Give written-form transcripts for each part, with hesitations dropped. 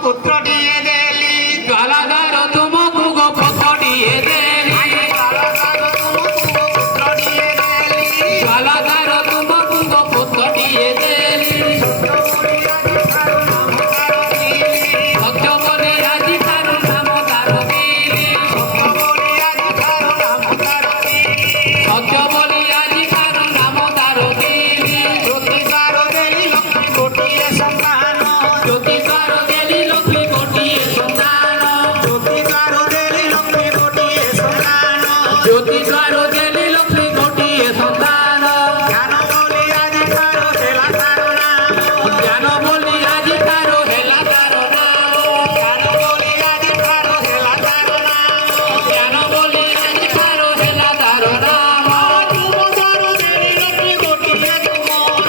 পুত্রটিয়ে দেলি জলাধার তুমকু গো পুত্রটিয়ে দেলি জলাধার তুমকু গো পুত্রটিয়ে দেলি সত্য বলে আজি তারু নাম তারু দিলি সত্য বলে আজি তারু নাম তারু দিলি জ্যোতিকার দেলি লক্ষ্মী গোটিয়ে সন্তান জ্যোতিকার দেলি লক্ষ্মী গোটিয়ে সন্তান জ্যোতিকার দেলি লক্ষ্মী গোটিয়ে সন্তান জ্যোতিকার দেলি লক্ষ্মী গোটিয়ে সন্তান জ্ঞান বলি আজি তারো হেলা তারো নাম জ্ঞান বলি আজি তারো হেলা তারো নাম জ্ঞান বলি আজি তারো হেলা তারো নাম জ্ঞান বলি আজি তারো হেলা তারো নাম তুমদারু দেলি লক্ষ্মী গোটিয়ে তুমর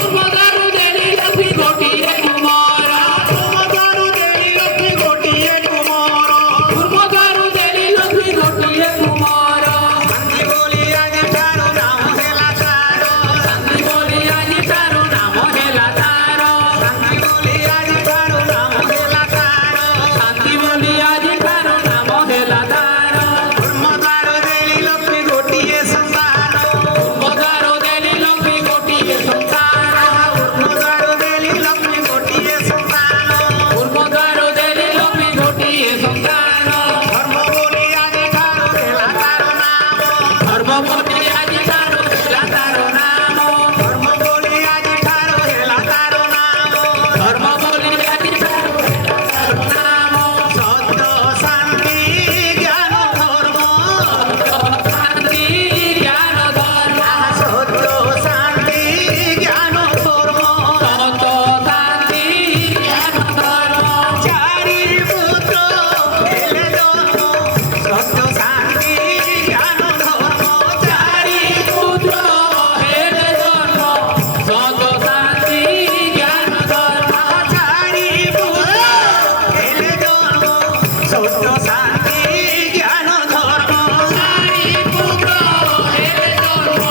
তুমদারু দেলি লক্ষ্মী গোটিয়ে তুমর তুমদারু দেলি লক্ষ্মী গোটিয়ে তুমর তুমদারু দেলি লক্ষ্মী গোটিয়ে তুমর শান্তি বলি আজি তারো নাম হেলা তারো শান্তি বলি আজি তারো নাম হেলা তারো শান্তি বলি আজি তারো নাম হেলা তারো শান্তি বলি আজি তারো নাম হেলা তারো ধর্মদারু দেলি লক্ষ্মী গোটিয়ে সন্তান তুমদারু দেলি লক্ষ্মী গোটিয়ে সন্তান ধর্মদারু দেলি লক্ষ্মী গোটিয়ে সন্তান তুমদারু দেলি লক্ষ্মী গোটিয়ে সন্তান ধর্ম বলি আজি তারো হেলা তারো নাম ধর্ম বলি আজি তারো হেলা তারো নাম ধর্ম বলি আজি তারো হেলা তারো নাম ধর্ম বলি আজি তারো হেলা তারো নাম সত্য শান্তি জ্ঞান ধর্ম শান্তি জ্ঞান ধর্ম সত্য শান্তি জ্ঞান ধর্ম সত্য শান্তি জ্ঞান ধর্ম চারি পুত্র হেলে জন্ম সত্য শান্তি জ্ঞান ধর্ম চারি পুত্র হেলে জন্ম সত্য শান্তি জ্ঞান ধর্ম চারি পুত্র হেলে জন্ম সত্য শান্তি জ্ঞান ধর্ম চারি পুত্র হেলে জন্ম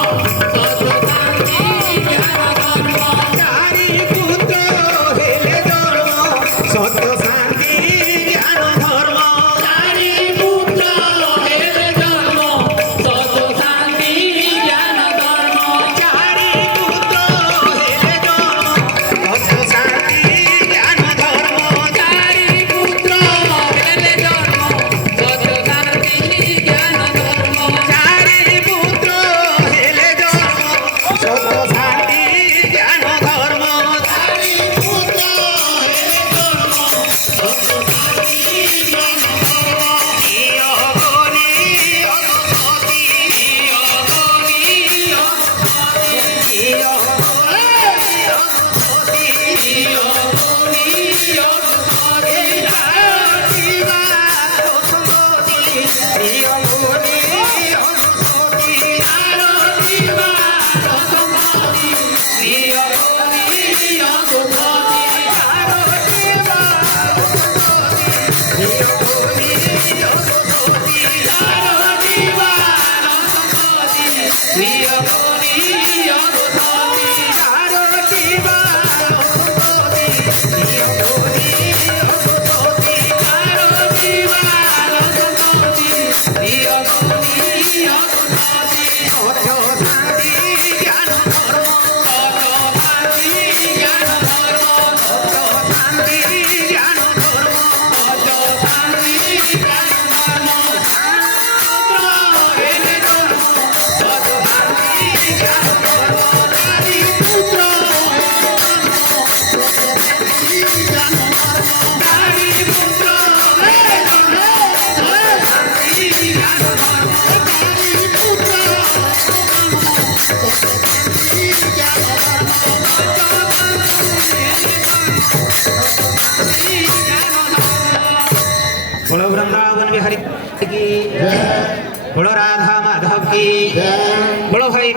সত্য শান্তি জ্ঞান ধর্ম চারি পুত্র হেলে জন্ম সত্য শান্তি জ্ঞান ধর্ম চারি পুত্র হেলে জন্ম সত্য শান্তি জ্ঞান ধর্ম চারি পুত্র হেলে জন্ম সত্য শান্তি জ্ঞান ধর্ম চারি পুত্র হেলে জন্ম সত্য শান্তি জ্ঞান ধর্ম চারি পুত্র হেলে জন্ম সত্য শান্তি জ্ঞান ধর্ম চারি পুত্র হেলে জন্ম সত্য শান্তি জ্ঞান ধর্ম ইয় গনি অগপতি ইয় গনি অগপতি ইয় গনি অগপতি ইয় গনি অগপতি শিবা অগপতি ইয় গনি অগপতি আরো শিবা অগপতি ইয় গনি অগপতি আরো শিবা অগপতি ইয় গনি অগপতি আরো শিবা অগপতি ইয় গনি অগপতি আরো শিবা অগপতি ইয় গনি অগপতি আরো শিবা অগপতি ইয় গনি অগপতি সত্য শান্তি জ্ঞান ধর্ম সত্য শান্তি জ্ঞান ধর্ম সত্য শান্তি জ্ঞান ধর্ম সত্য শান্তি জ্ঞান ধর্ম পুত্র হেলে জন্ম সত্য শান্তি জ্ঞান ধর্ম নারী পুত্র হেলে জন্ম নারী পুত্র হেলে জন্ম সত্য শান্তি জ্ঞান ধর্ম নারী পুত্র बोलो वृंदावन बिहारी की बोलो राधा माधव की बोलो भाई